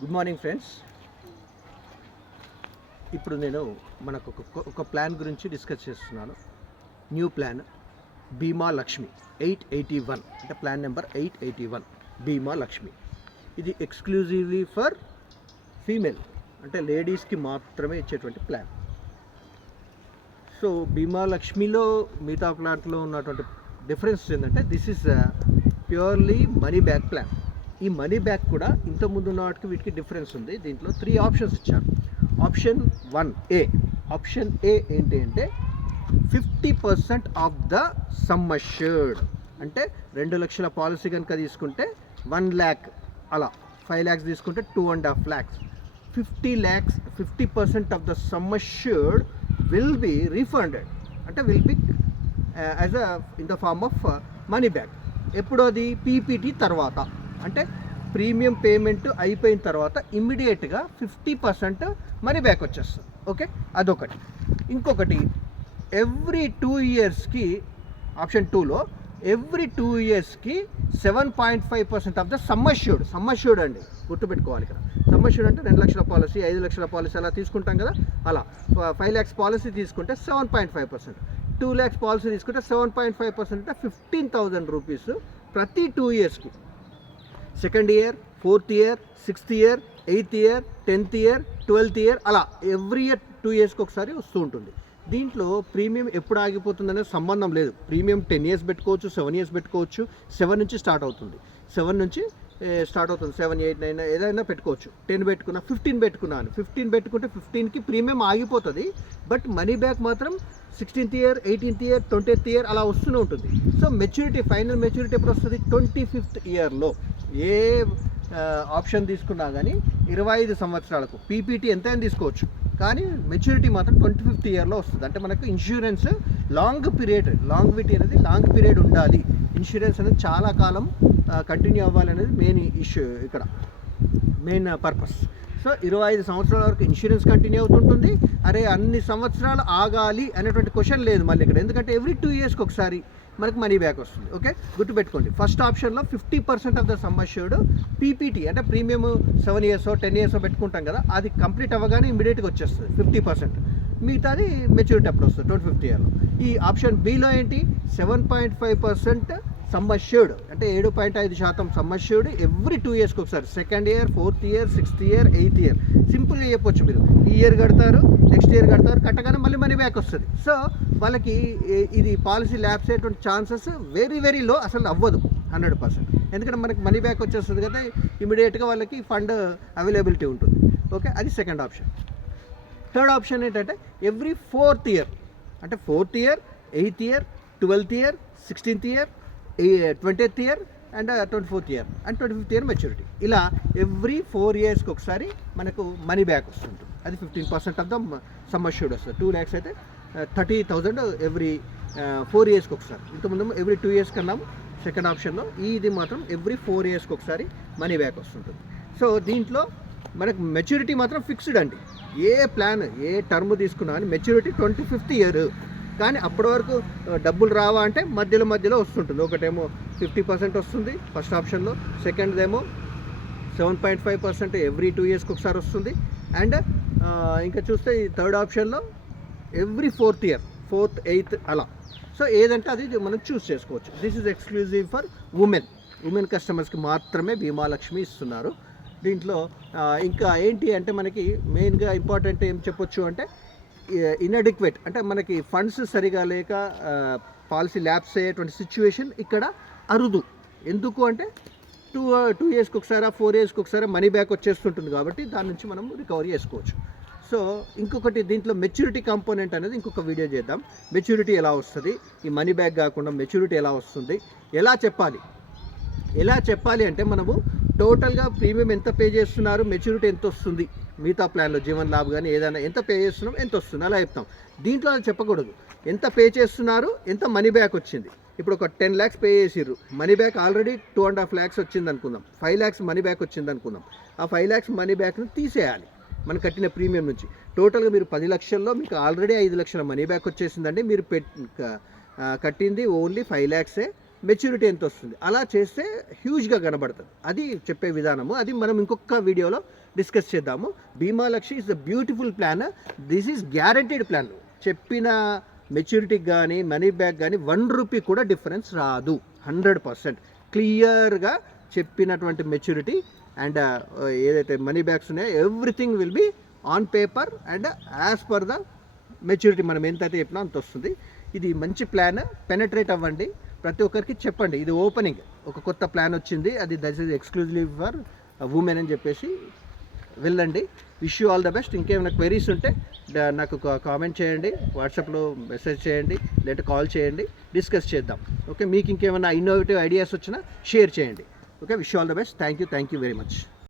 Good morning friends. ఇప్పుడు నేను మనకు ఒక ప్లాన్ గురించి డిస్కస్ చేస్తున్నాను. న్యూ ప్లాన్ బీమా లక్ష్మి 881, అంటే ప్లాన్ నెంబర్ 881 బీమా లక్ష్మి. ఇది ఎక్స్క్లూజివ్లీ ఫర్ ఫీమేల్, అంటే లేడీస్కి మాత్రమే ఇచ్చేటువంటి ప్లాన్. సో బీమా లక్ష్మిలో మిగతా ప్లాన్లో ఉన్నటువంటి డిఫరెన్స్ ఏంటంటే this is purely money back plan. ఈ మనీ బ్యాక్ కూడా ఇంతకుముందు ఉన్న వాటికి వీటికి డిఫరెన్స్ ఉంది. దీంట్లో 3 ఆప్షన్స్ ఇచ్చారు. ఆప్షన్ 1A, ఆప్షన్ ఏ ఏంటి అంటే 50% ఆఫ్ ద సమ్ అష్యూర్డ్, అంటే 2 లక్షల పాలసీ కనుక తీసుకుంటే 1 lakh, అలా 5 lakhs తీసుకుంటే 2.5 lakhs. 50 lakhs 50% of the sum assured will be refunded, అంటే will be as a in the form of money back. ఎప్పుడు అది పీపీటీ తర్వాత, అంటే ప్రీమియం పేమెంట్ అయిపోయిన తర్వాత ఇమ్మీడియట్గా 50% మనీ బ్యాక్ వచ్చేస్తుంది. ఓకే, అదొకటి. ఇంకొకటి ఎవ్రీ 2 yearsకి, ఆప్షన్ 2లో every 2 yearsకి 7.5% of the sum assured అండి, గుర్తుపెట్టుకోవాలి. ఇక్కడ సమ్ అష్యూర్డ్ అంటే 2 లక్షల పాలసీ, 5 లక్షల పాలసీ అలా తీసుకుంటాం కదా, అలా 5 lakhs పాలసీ తీసుకుంటే 7.5%, 2 lakhs పాలసీ తీసుకుంటే 7.5% అంటే 15,000 రూపీస్ ప్రతి 2 yearsకి. 2nd year, 4th year, 6th year, 8th year, 10th year, 12th year, అలా ఎవ్రీ ఇయర్ 2 yearsకి ఒకసారి వస్తూ ఉంటుంది. దీంట్లో ప్రీమియం ఎప్పుడు ఆగిపోతుందనే సంబంధం లేదు. ప్రీమియం 10 years పెట్టుకోవచ్చు, 7 years పెట్టుకోవచ్చు. 7 నుంచి స్టార్ట్ అవుతుంది, 7 నుంచి స్టార్ట్ అవుతుంది. 7, 8, 9 ఏదైనా పెట్టుకోవచ్చు. 10 పెట్టుకున్నా, 15 పెట్టుకున్నాను. 15 పెట్టుకుంటే 15కి ప్రీమియం ఆగిపోతుంది, బట్ మనీ బ్యాక్ మాత్రం 16th year, 18th year, 20th year అలా వస్తూనే ఉంటుంది. సో మెచ్యూరిటీ, ఫైనల్ మెచ్యూరిటీ ఎప్పుడు వస్తుంది? 25th yearలో. ఏ ఆప్షన్ తీసుకున్నా కానీ 25 సంవత్సరాలకు పీపీటీ ఎంతైనా తీసుకోవచ్చు, కానీ మెచ్యూరిటీ మాత్రం 25th yearలో వస్తుంది. అంటే మనకు ఇన్సూరెన్స్ లాంగ్ పీరియడ్ ఉండాలి. ఇన్సూరెన్స్ అనేది చాలా కాలం కంటిన్యూ అవ్వాలి అనేది మెయిన్ ఇష్యూ, ఇక్కడ మెయిన్ పర్పస్. సో 25 సంవత్సరాల వరకు ఇన్సూరెన్స్ కంటిన్యూ అవుతుంటుంది. అరే అన్ని సంవత్సరాలు ఆగాలి అనేటువంటి క్వశ్చన్ లేదు మళ్ళీ ఇక్కడ, ఎందుకంటే ఎవ్రీ 2 yearsకి ఒకసారి మనకు మనీ బ్యాక్ వస్తుంది. ఓకే, గుర్తుపెట్టుకోండి. ఫస్ట్ ఆప్షన్లో 50% of the sum assured PPT, అంటే ప్రీమియం 7 years, 10 years పెట్టుకుంటాం కదా, అది కంప్లీట్ అవ్వగానే ఇమీడియట్గా వచ్చేస్తుంది 50%. మిగతాది మెచ్యూరిటీ అప్పుడు వస్తుంది 25th yearలో. ఈ ఆప్షన్ బిలో ఏంటి? 7.5% సమ్ అష్యూర్డ్, అంటే 7.5% సమ్ అష్యూర్డ్ ఎవ్రీ 2 yearsకి ఒకసారి. 2nd year, 4th year, 6th year, 8th year. సింపుల్గా చెప్పొచ్చు, మీరు ఈ ఇయర్ కడతారు, నెక్స్ట్ ఇయర్ కడతారు, కట్టగానే మళ్ళీ మనీ బ్యాక్ వస్తుంది. సో వాళ్ళకి ఇది పాలసీ ల్యాప్స్ అయ్యేటువంటి ఛాన్సెస్ వెరీ లో, అసలు అవ్వదు 100%. ఎందుకంటే మనకి మనీ బ్యాక్ వచ్చేస్తుంది కదా, ఇమీడియట్గా వాళ్ళకి ఫండ్ అవైలబిలిటీ ఉంటుంది. ఓకే, అది సెకండ్ ఆప్షన్. థర్డ్ ఆప్షన్ ఏంటంటే ఎవ్రీ 4th year, అంటే 4th year, 8th year, 12th year, 16th year, 20th year and 24th year and 25th year maturity. ఇలా ఎవ్రీ 4 yearsకి ఒకసారి మనకు మనీ బ్యాక్ వస్తుంది. అది 15% ఆఫ్ ద సమ్ అష్యూర్డ్ వస్తుంది. 2 lakhs అయితే 30,000 every 4 yearsకి ఒకసారి. ఇంతకుముందు ఎవ్రీ 2 years కన్నాము సెకండ్ ఆప్షన్లో. ఇది మాత్రం ఎవ్రీ 4 yearsకి ఒకసారి మనీ బ్యాక్ వస్తుంటుంది. సో దీంట్లో మనకు మెచ్యూరిటీ మాత్రం ఫిక్స్డ్ అండి. ఏ ప్లాన్, ఏ టర్మ్ తీసుకున్నా కానీ మెచ్యూరిటీ 25th year. కానీ అప్పటి వరకు డబ్బులు రావా అంటే మధ్యలో వస్తుంటుంది. ఒకటేమో 50% వస్తుంది ఫస్ట్ ఆప్షన్లో, సెకండ్దేమో 7.5% ఎవ్రీ 2 yearsకి ఒకసారి వస్తుంది. అండ్ ఇంకా చూస్తే ఈ థర్డ్ ఆప్షన్లో every 4th year, 4th, 8th అలా. సో ఏదంటే అది మనం చూస్ చేసుకోవచ్చు. This is exclusive for women కస్టమర్స్కి మాత్రమే బీమా లక్ష్మి ఇస్తున్నారు. దీంట్లో ఇంకా ఏంటి అంటే మనకి మెయిన్గా ఇంపార్టెంట్ ఏం చెప్పొచ్చు అంటే ఇన్అడిక్వేట్, అంటే మనకి ఫండ్స్ సరిగా లేక పాలసీ ల్యాప్స్ అయ్యేటువంటి సిచ్యువేషన్ ఇక్కడ అరుదు. ఎందుకు అంటే 2 yearsకి ఒకసారి, 4 yearsకి ఒకసారి మనీ బ్యాక్ వచ్చేస్తుంటుంది కాబట్టి దాని నుంచి మనం రికవరీ చేసుకోవచ్చు. సో ఇంకొకటి దీంట్లో మెచ్యూరిటీ కాంపోనెంట్ అనేది ఇంకొక వీడియో చేద్దాం. మెచ్యూరిటీ ఎలా వస్తుంది, ఈ మనీ బ్యాక్ కాకుండా మెచ్యూరిటీ ఎలా వస్తుంది, ఎలా చెప్పాలి అంటే మనము టోటల్గా ప్రీమియం ఎంత పే చేస్తున్నారు, మెచ్యూరిటీ ఎంత వస్తుంది, మిగతా ప్లాన్లో జీవన్ లాభ్ కానీ ఏదైనా ఎంత పే చేస్తున్నాం, ఎంత వస్తుంది అలా చెప్తాం. దీంట్లో అది చెప్పకూడదు. ఎంత పే చేస్తున్నారు, ఎంత మనీ బ్యాక్ వచ్చింది. ఇప్పుడు ఒక 10 lakhs పే చేసిర్రు, మనీ బ్యాక్ ఆల్రెడీ 2.5 lakhs వచ్చింది అనుకుందాం, 5 lakhs మనీ బ్యాక్ వచ్చింది అనుకుందాం. ఆ 5 lakhs మనీ బ్యాక్ను తీసేయాలి మనం కట్టిన ప్రీమియం నుంచి. టోటల్గా మీరు 10 లక్షల్లో మీకు ఆల్రెడీ 5 లక్షల మనీ బ్యాక్ వచ్చేసిందండి. మీరు కట్టింది ఓన్లీ 5 lakhs. మెచ్యూరిటీ ఎంత వస్తుంది, అలా చేస్తే హ్యూజ్గా కనబడుతుంది. అది చెప్పే విధానము. అది మనం ఇంకొక వీడియోలో డిస్కస్ చేద్దాము. బీమా Lakshmi is the beautiful plan. This is guaranteed plan. చెప్పిన మెచ్యూరిటీకి కానీ మనీ బ్యాక్ కానీ 1 రూపీ కూడా డిఫరెన్స్ రాదు. 100% క్లియర్గా చెప్పినటువంటి మెచ్యూరిటీ అండ్ ఏదైతే మనీ బ్యాక్స్ ఉన్నాయో everything will be on paper and as per the maturity మనం ఎంతైతే చెప్పినా అంత వస్తుంది. ఇది మంచి ప్లాన్. పెనట్రేట్ అవ్వండి, ప్రతి ఒక్కరికి చెప్పండి. ఇది ఓపెనింగ్, ఒక కొత్త ప్లాన్ వచ్చింది, అది that is exclusively for women అని చెప్పేసి వెళ్ళండి. Wish you all the best. ఇంకేమైనా క్వెరీస్ ఉంటే నాకు కామెంట్ చేయండి, వాట్సాప్లో మెసేజ్ చేయండి, లేదా కాల్ చేయండి, డిస్కస్ చేద్దాం. ఓకే, మీకు ఇంకేమైనా ఇన్నోవేటివ్ ఐడియాస్ వచ్చినా షేర్ చేయండి. Okay, wish you all the best. Thank you very much.